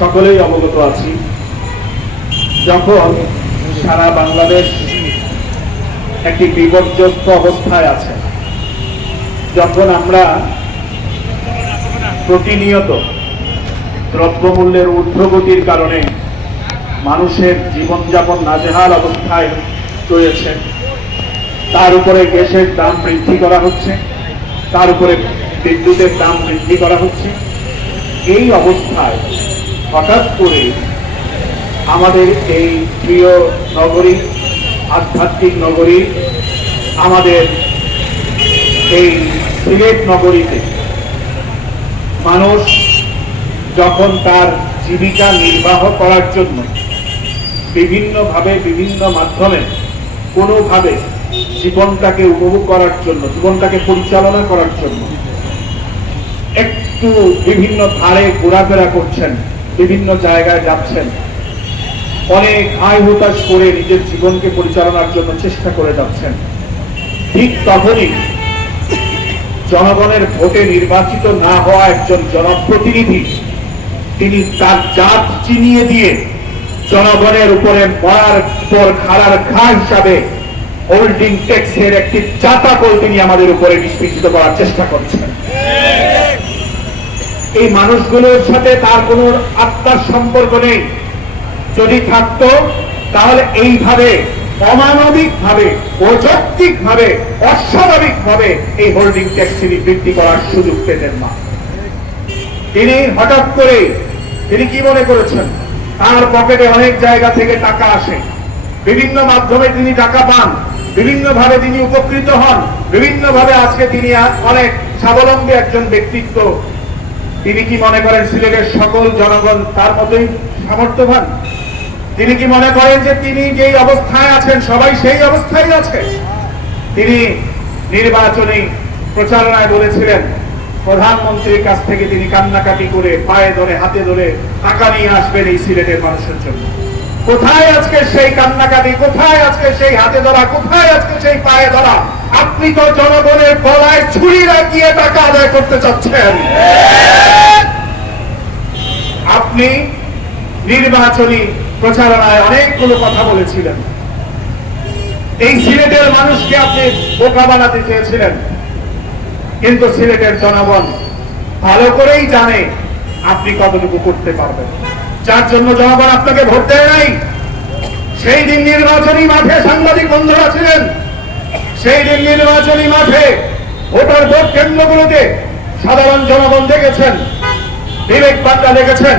সকলেই অবগত আছি, যখন সারা বাংলাদেশ একটি বিপর্যস্ত অবস্থায় আছে, যখন আমরা প্রতিনিয়ত দ্রব্যমূল্যের ঊর্ধ্বগতির কারণে মানুষের জীবনযাপন নাজেহাল অবস্থায় রয়েছে, তার উপরে গ্যাসের দাম বৃদ্ধি করা হচ্ছে, তার উপরে বিদ্যুতের দাম বৃদ্ধি করা হচ্ছে, এই অবস্থায় হঠাৎ করে আমাদের এই প্রিয় নগরী, আধ্যাত্মিক নগরী, আমাদের এই সিলেট নগরীতে মানুষ যখন তার জীবিকা নির্বাহ করার জন্য বিভিন্নভাবে বিভিন্ন মাধ্যমে কোনোভাবে জীবনটাকে উপভোগ করার জন্য, জীবনটাকে পরিচালনা করার জন্য একটু বিভিন্ন ধারে ঘোরাফেরা করছেন, বিভিন্ন জায়গায় যাচ্ছেন, অনেক আয় হতাশ করে নিজের জীবনকে পরিচালনার জন্য চেষ্টা করে যাচ্ছেন, ঠিক তখনই জনগণের ভোটে নির্বাচিত না হওয়া একজন জনপ্রতিনিধি তিনি তার জাত চিনিয়ে দিয়ে জনগণের উপরে মরার পর খাড়ার ঘা হিসাবে হোল্ডিং ট্যাক্সের একটি চাতাকল তিনি আমাদের উপরে নিষ্পেষিত করার চেষ্টা করছেন। এই মানুষগুলোর সাথে তার কোনো আত্মার সম্পর্ক নেই, যদি থাকতো তাহলে এইভাবে অমানবিক ভাবে, অযৌক্তিক ভাবে, অস্বাভাবিক ভাবে এই হোল্ডিং ট্যাক্স তিনি বৃদ্ধি করার সুযোগ পেতেন না। তিনি হঠাৎ করে তিনি কি মনে করেছেন, তার পকেটে অনেক জায়গা থেকে টাকা আসে, বিভিন্ন মাধ্যমে তিনি টাকা পান, বিভিন্ন ভাবে তিনি উপকৃত হন, বিভিন্ন ভাবে আজকে তিনি অনেক স্বাবলম্বী একজন ব্যক্তিত্ব। তিনি কি মনে করেন সিলেটের সকল জনগণ তার মতোই সামর্থ্যবান? তিনি কি মনে করেন যে তিনি যেই অবস্থায় আছেন সবাই সেই অবস্থায় আছে? তিনি নির্বাচনী প্রচারণায় বলেছিলেন প্রধানমন্ত্রীর কাছ থেকে তিনি কান্নাকাটি করে পায়ে ধরে হাতে ধরে টাকা নিয়ে আসবেন এই সিলেটের মানুষের জন্য। কোথায় আজকে সেই কান্নাকাটি, কোথায় আজকে সেই হাতে ধরা, কোথায় আজকে সেই পায়ে ধরা? আপনি তো জনগণের গলায় ছুরি রাখিয়ে টাকা আদায় করতে চাচ্ছেন। আপনি নির্বাচনী প্রচারণায় অনেকগুলো কথা বলেছিলেন, এই সিলেটের মানুষকে আপনি বোকা বানাতে চেয়েছিলেন, কিন্তু সিলেটের জনগণ ভালো করেই জানে আপনি কতটুকু করতে পারবেন। যার জন্য জনগণ আপনাকে ভোট দেয় নাই। সেই দিন নির্বাচনী মাঠে সাংবাদিক বন্ধুরা ছিলেন, সেই দিন নির্বাচনী মাঠে ভোটার ভোট কেন্দ্রগুলোতে সাধারণ জনগণ দেখেছেন, বিবেক বার্তা দেখেছেন,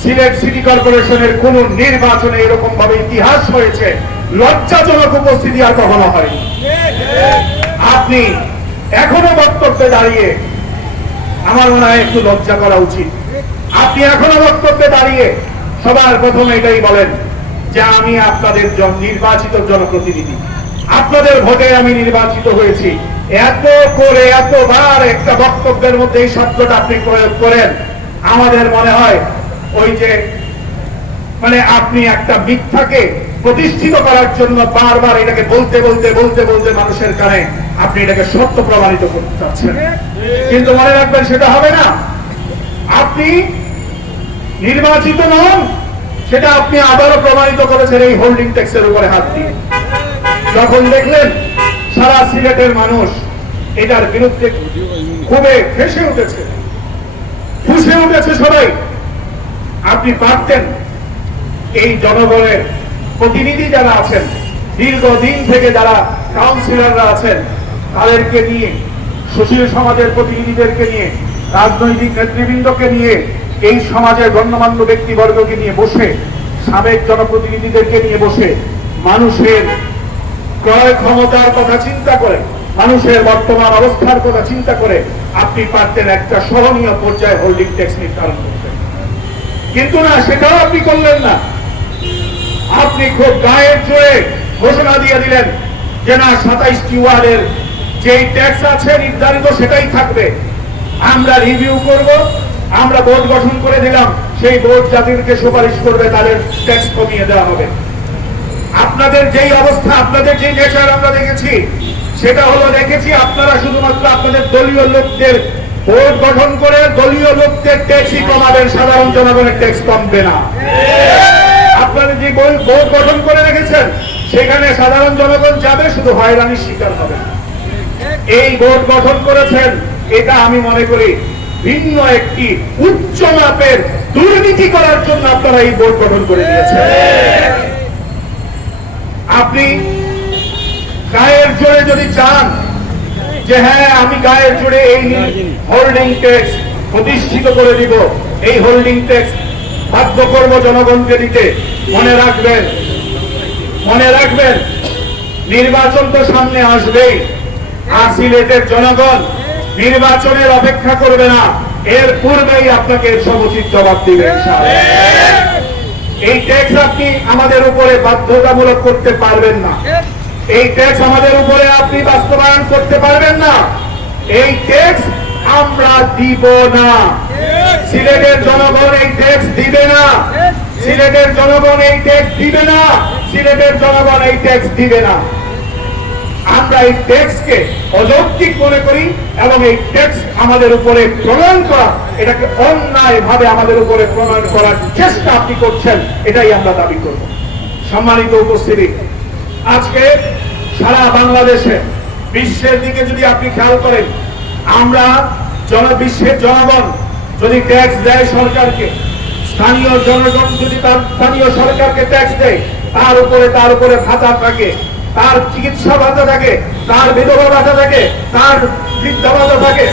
সিলেট সিটি কর্পোরেশনের কোন নির্বাচনে এরকম ভাবে ইতিহাস হয়েছে, লজ্জাজনক উপস্থিতি আর কখনো হয়নি। আপনি এখনো বক্তব্যে দাঁড়িয়ে, আমার মনে হয় একটু লজ্জা করা উচিত। আপনি এখনো বক্তব্যে দাঁড়িয়ে সবার প্রথমে এটাই বলেন যে আমি আপনাদের নির্বাচিত জনপ্রতিনিধি, আপনাদের ভোটে আমি নির্বাচিত হয়েছি। এত করে এতবার একটা বক্তব্যের মধ্যে এই শব্দটা আপনি প্রয়োগ করেন, আমাদের মনে হয় ওই যে মানে আপনি একটা মিথ্যাকে প্রতিষ্ঠিত করার জন্য বারবার এটাকে বলতে বলতে বলতে বলতে মানুষের কানে আপনি এটাকে সত্য প্রমাণিত করতে চাচ্ছেন। কিন্তু মনে রাখবেন সেটা হবে না। আপনি নির্বাচিত নন, সেটা আপনি আবারও প্রমাণিত করেছেন এই হোল্ডিং ট্যাক্সের উপরে হাত দিয়ে। যখন দেখলেন সারা সিলেটের মানুষ এটার বিরুদ্ধে খুবই ফেঁসে উঠেছে, ফুঁসে উঠেছে সবাই, আপনি পারতেন এই জনগণের প্রতিনিধি যারা আছেন, দীর্ঘদিন থেকে যারা কাউন্সিলররা আছেন, তাদেরকে নিয়ে, সুশীল সমাজের প্রতিনিধিদেরকে নিয়ে, রাজনৈতিক নেতৃবৃন্দকে নিয়ে, এই সমাজের গণ্যমান্য ব্যক্তিবর্গকে নিয়ে বসে, সাবেক জনপ্রতিনিধিদেরকে নিয়ে বসে মানুষের ক্রয় ক্ষমতার কথা চিন্তা করে, মানুষের বর্তমান অবস্থার কথা চিন্তা করে আপনি পারতেন একটা সহনীয় পর্যায়ে হোল্ডিং ট্যাক্স নির্ধারণ করতে। কিন্তু না, সেটাও আপনি করলেন না। আপনি খুব গায়ের জোরে ঘোষণা দিয়ে দিলেন যে না, 27টি ওয়ার্ডের যেই ট্যাক্স আছে নির্ধারিত সেটাই থাকবে, আমরা রিভিউ করব, আমরা বোর্ড গঠন করে দিলাম, সেই বোর্ড জাতিকে সুপারিশ করবে, তাদের ট্যাক্স কমিয়ে দেওয়া হবে। আপনাদের যেই অবস্থা, আপনাদের যে নেচার আমরা দেখেছি, সেটা হলো দেখেছি আপনারা শুধুমাত্র আপনাদের দলীয় লোকদের বোর্ড গঠন করে দলীয় লোকদের ট্যাক্সই কমাবেন, সাধারণ জনগণের ট্যাক্স কমবে না। আপনারা যে বোর্ড গঠন করে রেখেছেন সেখানে সাধারণ জনগণ যাবে, শুধু হয়রানির শিকার হবে। এই বোর্ড গঠন করেছেন, এটা আমি মনে করি ভিন্ন একটি উচ্চ মাপের দুর্নীতি করার জন্য আপনারা এই বোর্ড গঠন করে দিয়েছেন। আপনি গায়ের জোরে যদি চান যে হ্যাঁ আমি গায়ের জোরে এই হোল্ডিং ট্যাক্স প্রতিষ্ঠিত করে দিব, এই হোল্ডিং ট্যাক্স বাধ্য করব জনগণকে দিতে, মনে রাখবেন নির্বাচন তো সামনে আসবেই, আর সিলেটের জনগণ নির্বাচনের অপেক্ষা করবে না, এর পূর্বেই আপনাকে সমুচিত জবাব দিবেন। এই ট্যাক্স আপনি আমাদের উপরে বাধ্যতামূলক করতে পারবেন না, এই ট্যাক্স আমাদের উপরে আপনি বাস্তবায়ন করতে পারবেন না, এই ট্যাক্স আমরা দিব না। সিলেটের জনগণ এই ট্যাক্স দিবে না, সিলেটের জনগণ এই ট্যাক্স দিবে না, সিলেটের জনগণ এই ট্যাক্স দিবে না। আমরা এই ট্যাক্সকে অযৌক্তিক মনে করি এবং এই ট্যাক্স আমাদের উপরে প্রণয়ন করা, এটাকে অন্যায় ভাবে আমাদের উপরে প্রণয়ন করার চেষ্টা আপনি করছেন, এটাই আমরা দাবি করব। সম্মানিত উপস্থিতি, আজকে সারা বাংলাদেশে বিশ্বের দিকে যদি আপনি খেয়াল করেন, আমরা বিশ্বের জনগণ যদি ট্যাক্স দেয় সরকারকে, স্থানীয় জনগণ যদি তার স্থানীয় সরকারকে ট্যাক্স দেয়, তার উপরে ভাতা থাকে, তার চিকিৎসা ভাতা থাকে, তার বিধবা ভাতা থাকে, তার বৃদ্ধা ভাতা থাকে,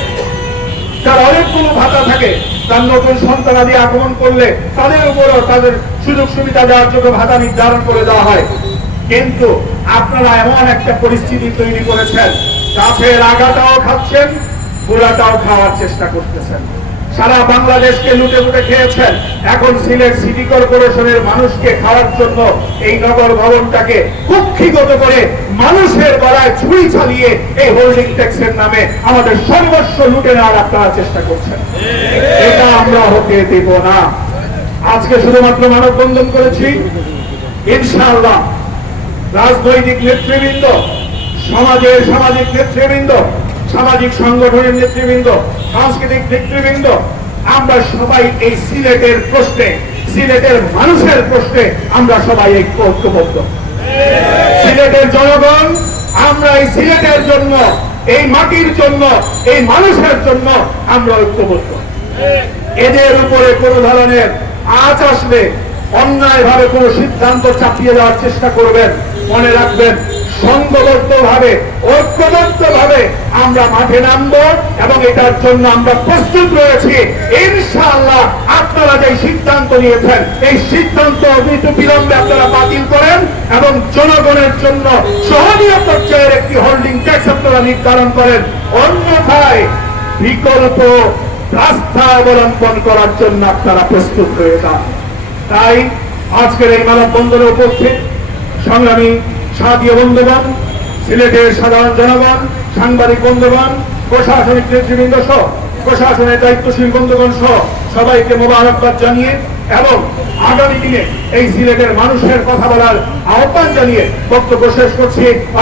তার অনেকগুলো ভাতা থাকে। তার নতুন সন্তানাদি আগমন করলে তাদের উপরও তাদের সুযোগ সুবিধা দেওয়ার জন্য ভাতা নির্ধারণ করে দেওয়া হয়। কিন্তু আপনারা এমন একটা পরিস্থিতি তৈরি করেছেন, গাছের আগাটাও খাচ্ছেন, গোড়াটাও খাওয়ার চেষ্টা করতেছেন। সারা বাংলাদেশকে লুটে লুটে খেয়েছেন, এখন সিলেট সিটি কর্পোরেশনের মানুষকে খাওয়ার জন্য এই নগর ভবনটাকে কুক্ষিগত করে মানুষের গলায় ছুরি চালিয়ে এই হোল্ডিং ট্যাক্সের নামে আমাদের সর্বস্ব লুটে নেওয়ার আপনারা চেষ্টা করছেন। এটা আমরা হতে দেব না। আজকে শুধুমাত্র মানববন্ধন করেছি, ইনশাআল্লাহ রাজনৈতিক নেতৃবৃন্দ, সামাজিক নেতৃবৃন্দ, সামাজিক সংগঠনের নেতৃবৃন্দ, সাংস্কৃতিক নেতৃবৃন্দ, আমরা সবাই এই সিলেটের প্রশ্নে, সিলেটের মানুষের প্রশ্নে আমরা সবাই ঐক্যবদ্ধ। সিলেটের জনগণ, আমরা এই সিলেটের জন্য, এই মাটির জন্য, এই মানুষের জন্য আমরা ঐক্যবদ্ধ। এদের উপরে কোন ধরনের আঁচ আসলে অন্যায় ভাবে কোন সিদ্ধান্ত চাপিয়ে দেওয়ার চেষ্টা করবেন, মনে রাখবেন সংঘবদ্ধ ভাবে, ঐক্যবদ্ধ ভাবে আমরা মাঠে নামবো এবং এটার জন্য আমরা প্রস্তুত রয়েছি। ইনশাআল্লাহ আপনারা যে সিদ্ধান্ত নিয়েছেন, এই সিদ্ধান্ত বিলম্বে আপনারা বাতিল করেন এবং জনগণের জন্য সহনীয় পর্যায়ের একটি হোল্ডিং ট্যাক্স আপনারা নির্ধারণ করেন, অন্যথায় বিকল্প রাস্তা অবলম্বন করার জন্য আপনারা প্রস্তুত হয়ে যান। তাই আজকের এই মানববন্ধনে উপস্থিত সংগ্রামী সাথী বন্ধুগণ, সিলেটের সাধারণ জনগণ, সাংবাদিক বন্ধুগণ, প্রশাসনিক নেতৃবৃন্দ সহ প্রশাসনের দায়িত্বশীল বন্ধুগণ সহ সবাইকে মোবারকবাদ জানিয়ে এবং আগামী দিনে এই সিলেটের মানুষের কথা বলার আহ্বান জানিয়ে বক্তব্য শেষ করছি।